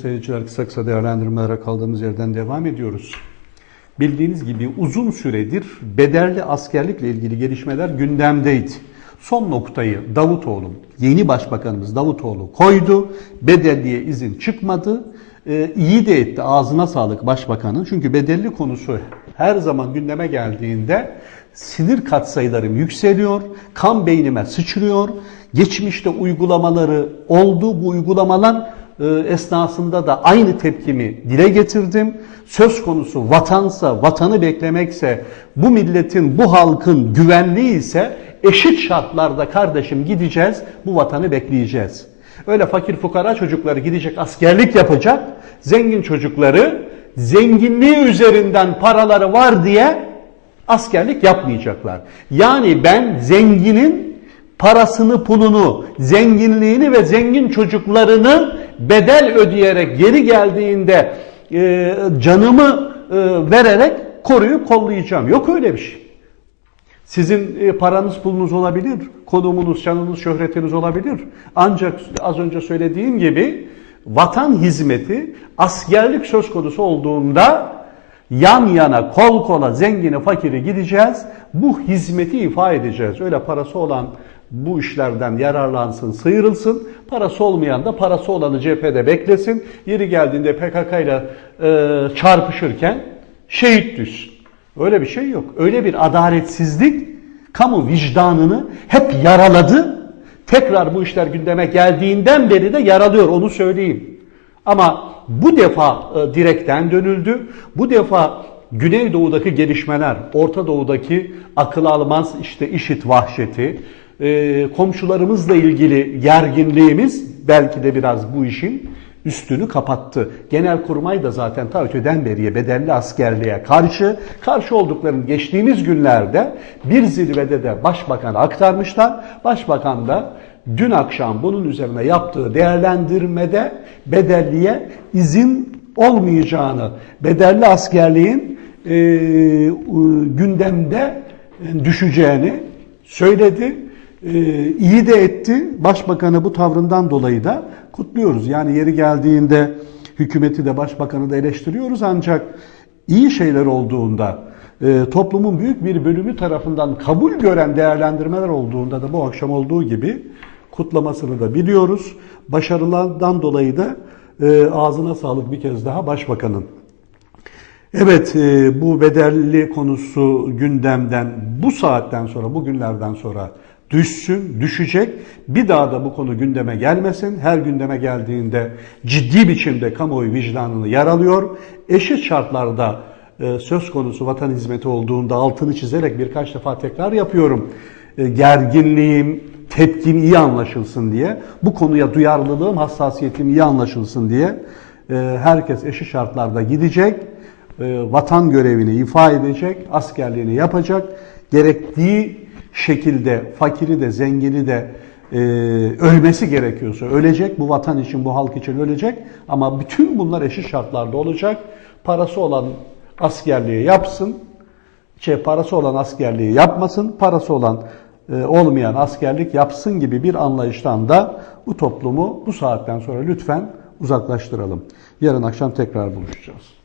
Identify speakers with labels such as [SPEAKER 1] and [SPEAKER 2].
[SPEAKER 1] seyirciler kısa kısa değerlendirmelere kaldığımız yerden devam ediyoruz. Bildiğiniz gibi uzun süredir bedelli askerlikle ilgili gelişmeler gündemdeydi. Son noktayı Davutoğlu, yeni başbakanımız Davutoğlu koydu. Bedelliye izin çıkmadı. Ee, iyi de etti ağzına sağlık başbakanın. Çünkü bedelli konusu her zaman gündeme geldiğinde sinir katsayılarım yükseliyor, kan beynime sıçrıyor. Geçmişte uygulamaları oldu. Bu uygulamalar esnasında da aynı tepkimi dile getirdim. Söz konusu vatansa, vatanı beklemekse, bu milletin, bu halkın güvenliği ise eşit şartlarda kardeşim gideceğiz, bu vatanı bekleyeceğiz. Öyle fakir fukara çocukları gidecek askerlik yapacak, zengin çocukları zenginliği üzerinden paraları var diye askerlik yapmayacaklar. Yani ben zenginin parasını, pulunu, zenginliğini ve zengin çocuklarını bedel ödeyerek geri geldiğinde e, canımı e, vererek koruyup kollayacağım. Yok öyle bir şey. Sizin e, paranız pulunuz olabilir, konumunuz, şanınız, şöhretiniz olabilir. Ancak az önce söylediğim gibi vatan hizmeti askerlik söz konusu olduğunda yan yana, kol kola, zengini, fakiri gideceğiz. Bu hizmeti ifa edeceğiz. Öyle parası olan bu işlerden yararlansın, sıyrılsın. Parası olmayan da parası olanı cephede beklesin. Yeri geldiğinde PKK ile e, çarpışırken şehit düşsün. Öyle bir şey yok. Öyle bir adaletsizlik kamu vicdanını hep yaraladı. Tekrar bu işler gündeme geldiğinden beri de yaralıyor onu söyleyeyim. Ama bu defa e, direkten dönüldü. Bu defa Güneydoğu'daki gelişmeler, Orta Doğu'daki akıl almaz işte işit vahşeti, e, komşularımızla ilgili gerginliğimiz belki de biraz bu işin üstünü kapattı. Genelkurmay da zaten ta öteden beriye bedelli askerliğe karşı, karşı olduklarını geçtiğimiz günlerde bir zirvede de başbakana aktarmışlar. Başbakan da dün akşam bunun üzerine yaptığı değerlendirmede bedelliye izin olmayacağını, bedelli askerliğin e, gündemde düşeceğini söyledi. E, iyi de etti. Başbakanı bu tavrından dolayı da kutluyoruz. Yani yeri geldiğinde hükümeti de başbakanı da eleştiriyoruz ancak iyi şeyler olduğunda e, toplumun büyük bir bölümü tarafından kabul gören değerlendirmeler olduğunda da bu akşam olduğu gibi kutlamasını da biliyoruz. Başarılardan dolayı da e, ağzına sağlık bir kez daha başbakanın. Evet e, bu bedelli konusu gündemden bu saatten sonra bugünlerden sonra düşsün, düşecek. Bir daha da bu konu gündeme gelmesin. Her gündeme geldiğinde ciddi biçimde kamuoyu vicdanını yaralıyor. Eşit şartlarda e, söz konusu vatan hizmeti olduğunda altını çizerek birkaç defa tekrar yapıyorum. E, gerginliğim, tepkim iyi anlaşılsın diye, bu konuya duyarlılığım, hassasiyetim iyi anlaşılsın diye e, herkes eşit şartlarda gidecek, vatan görevini ifa edecek, askerliğini yapacak, gerektiği şekilde fakiri de zengini de e, ölmesi gerekiyorsa ölecek. Bu vatan için, bu halk için ölecek. Ama bütün bunlar eşit şartlarda olacak. Parası olan askerliği yapsın. Şey, parası olan askerliği yapmasın. Parası olan e, olmayan askerlik yapsın gibi bir anlayıştan da bu toplumu bu saatten sonra lütfen uzaklaştıralım. Yarın akşam tekrar buluşacağız.